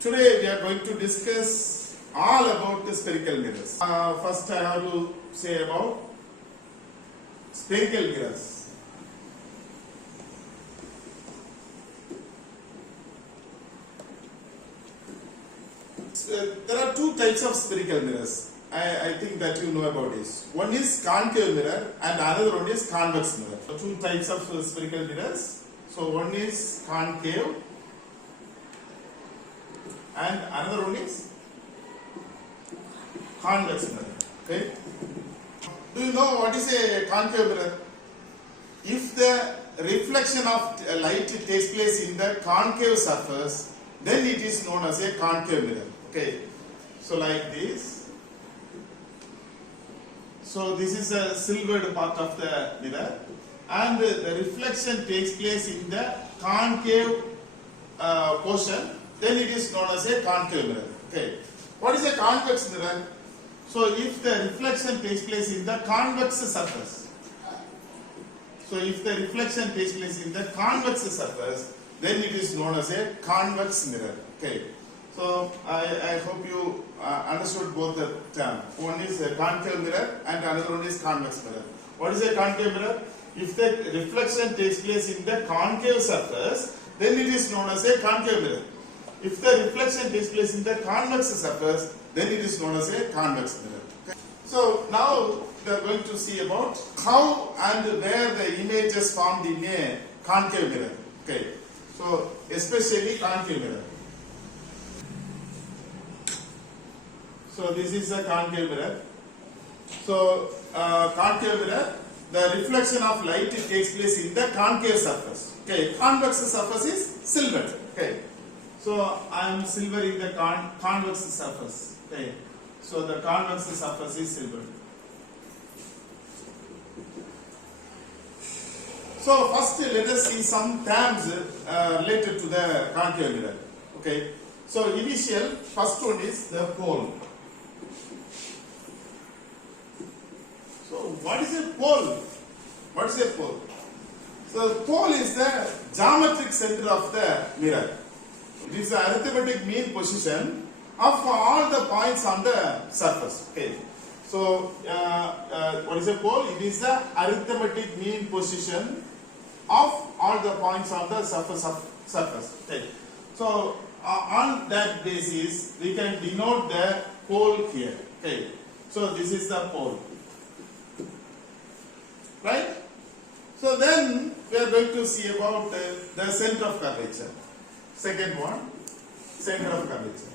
Today we are going to discuss all about the spherical mirrors. First I have to say about spherical mirrors. There are two types of spherical mirrors. I think that you know about this. One is concave mirror and another one is convex mirror. So two types of spherical mirrors. So one is concave and another one is convex mirror. Okay. Do you know what is a concave mirror? If the reflection of light takes place in the concave surface, then it is known as a concave mirror. Okay. So like this. So this is a silvered part of the mirror, and the reflection takes place in the concave portion. Then it is known as a concave mirror. Okay. What is a convex mirror? So if the reflection takes place in the convex surface. So if the reflection takes place in the convex surface, then it is known as a convex mirror. Okay. So I hope you understood both the terms. One is a concave mirror and another one is convex mirror. What is a concave mirror? If the reflection takes place in the concave surface, then it is known as a concave mirror. If the reflection takes place in the convex surface, then it is known as a convex mirror. Okay. So now we are going to see about how and where the image is formed in a concave mirror. Okay. So especially concave mirror. So this is a concave mirror. So concave mirror, the reflection of light takes place in the concave surface. Okay. Convex surface is silvered. Okay. So I am silvering the convex surface. Okay. So the convex surface is silvered. So first let us see some terms related to the concave mirror. Okay. So initial first one is the pole. So what is a pole? What is a pole? So pole is the geometric center of the mirror. It is the arithmetic mean position of all the points on the surface. Okay. So what is a pole? It is the arithmetic mean position of all the points on the surface. Okay. So on that basis, we can denote the pole here. Okay. So this is the pole. Right? So then we are going to see about the center of curvature. Second one, center of curvature.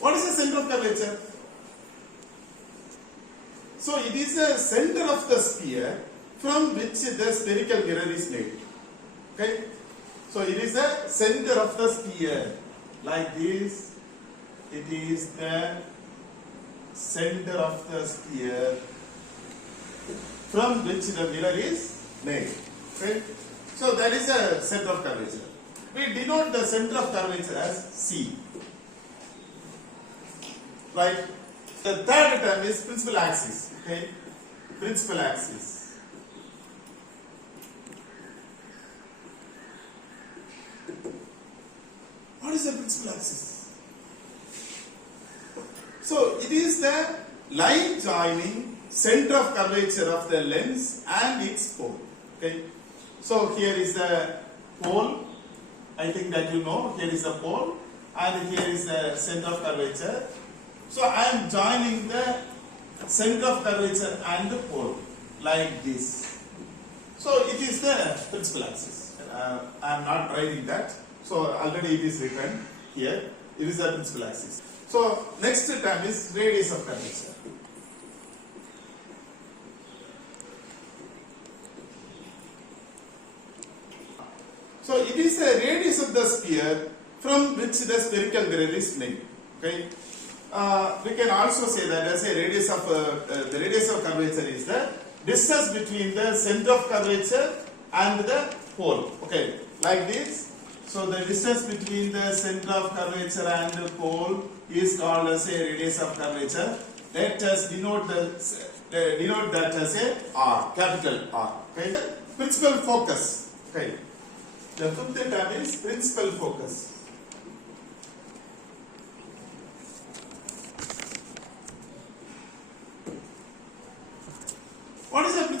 What is the center of curvature? So it is the center of the sphere from which the spherical mirror is made. Okay? So it is the center of the sphere. Like this, it is the center of the sphere from which the mirror is made. Okay? So that is the center of curvature. We denote the center of curvature as C. Right? The third term is principal axis. Okay? Principal axis. What is the principal axis? So it is the line joining center of curvature of the lens and its pole. Okay? So here is the pole. I think that you know, here is the pole and here is the center of curvature. So I am joining the center of curvature and the pole like this. So it is the principal axis. I am not writing that. So already it is written here. It is the principal axis. So next term is radius of curvature. So it is the radius of the sphere from which the spherical mirror is made. Okay. We can also say that as a radius of the radius of curvature is the distance between the center of curvature and the pole. Okay, like this. So the distance between the center of curvature and the pole is called as a radius of curvature. Let us denote that as a R, capital R. Okay. Principal focus. Okay. The fifth term is principal focus.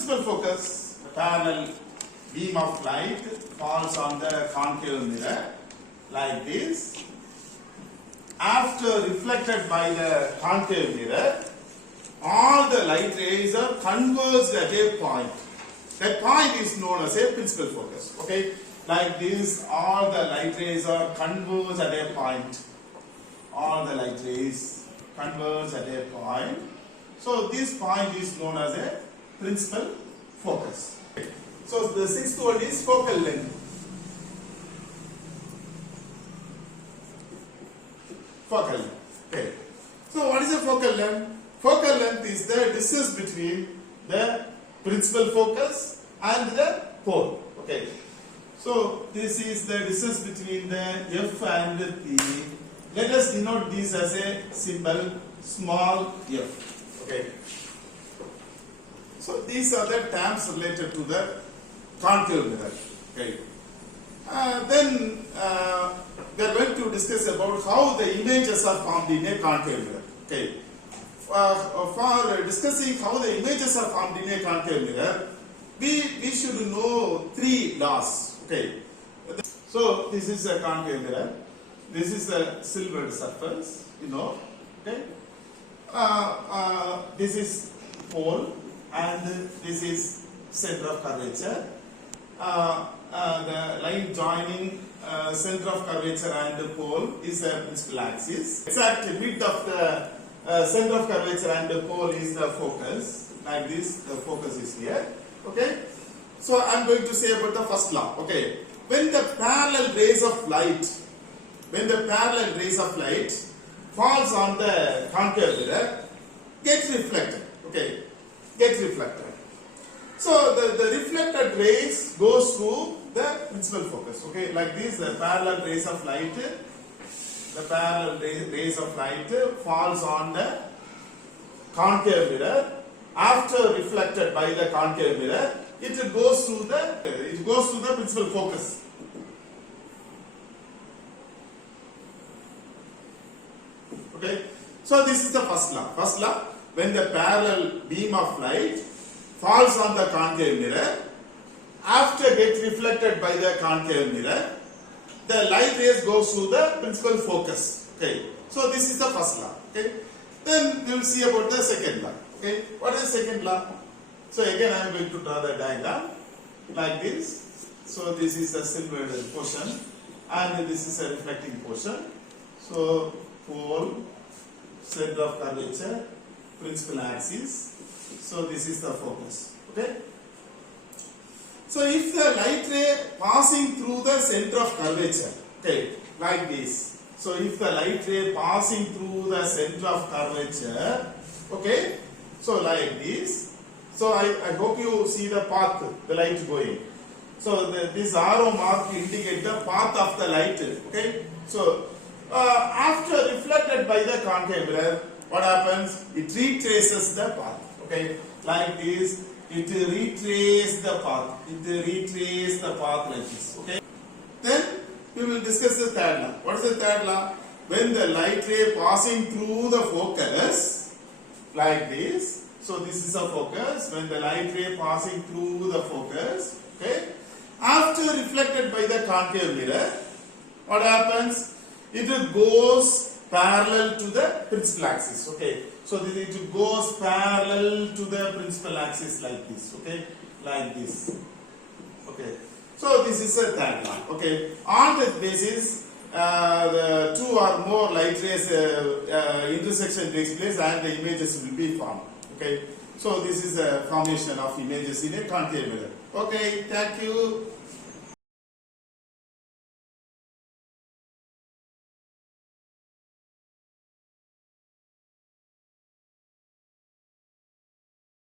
principal focus. Parallel beam of light falls on the concave mirror like this. After reflected by the concave mirror, all the light rays are converged at a point. That point is known as a principal focus. Okay, like this, all the light rays are converged at a point. All the light rays converge at a point. So this point is known as a principal focus. Okay. So the sixth one is focal length. Focal length. Okay. So what is a focal length? Focal length is the distance between the principal focus and the pole. Okay. So this is the distance between the F and the P. Let us denote this as a symbol small f. Okay. So these are the terms related to the concave mirror. Okay. Then we are going to discuss about how the images are formed in a concave mirror. Okay. For discussing how the images are formed in a concave mirror, we should know three laws. Okay. So this is a concave mirror. This is a silvered surface. You know. Okay. This is pole and this is center of curvature. The line joining center of curvature and the pole is a principal axis. Exact mid of the center of curvature and the pole is the focus. Like this, the focus is here. Okay. So I am going to say about the first law. Okay. When the parallel rays of light, falls on the concave mirror, gets reflected. Okay. Gets reflected. So the reflected rays goes to the principal focus. Okay. Like this, the parallel rays of light. The parallel rays of light falls on the concave mirror. After reflected by the concave mirror, it goes to the principal focus. Okay. So this is the first law. First law, when the parallel beam of light falls on the concave mirror, after get reflected by the concave mirror, the light rays goes to the principal focus. Okay. So this is the first law. Okay. Then we will see about the second law. Okay. What is the second law? So again I am going to draw the diagram like this. So this is the silvered portion and this is a reflecting portion. So pole, center of curvature, principal axis. So this is the focus. Okay. So if the light ray passing through the center of curvature, okay, like this. So if the light ray passing through the center of curvature, okay, so like this. So I hope you see the path, the light going. So this arrow mark indicate the path of the light. Okay. So after reflected by the concave mirror, what happens? It retraces the path. Okay. Like this. It retraces the path. It retraces the path like this. Okay. Then we will discuss the third law. What is the third law? When the light ray passing through the focus, like this. So this is a focus. When the light ray passing through the focus, okay. After reflected by the concave mirror, what happens? It goes parallel to the principal axis. Okay. So it goes parallel to the principal axis like this. Okay. Like this. Okay. So this is a third law. Okay. On that basis, the two or more light rays intersection takes place and the images will be formed. Okay. So this is a formation of images in a concave mirror. Okay. Thank you.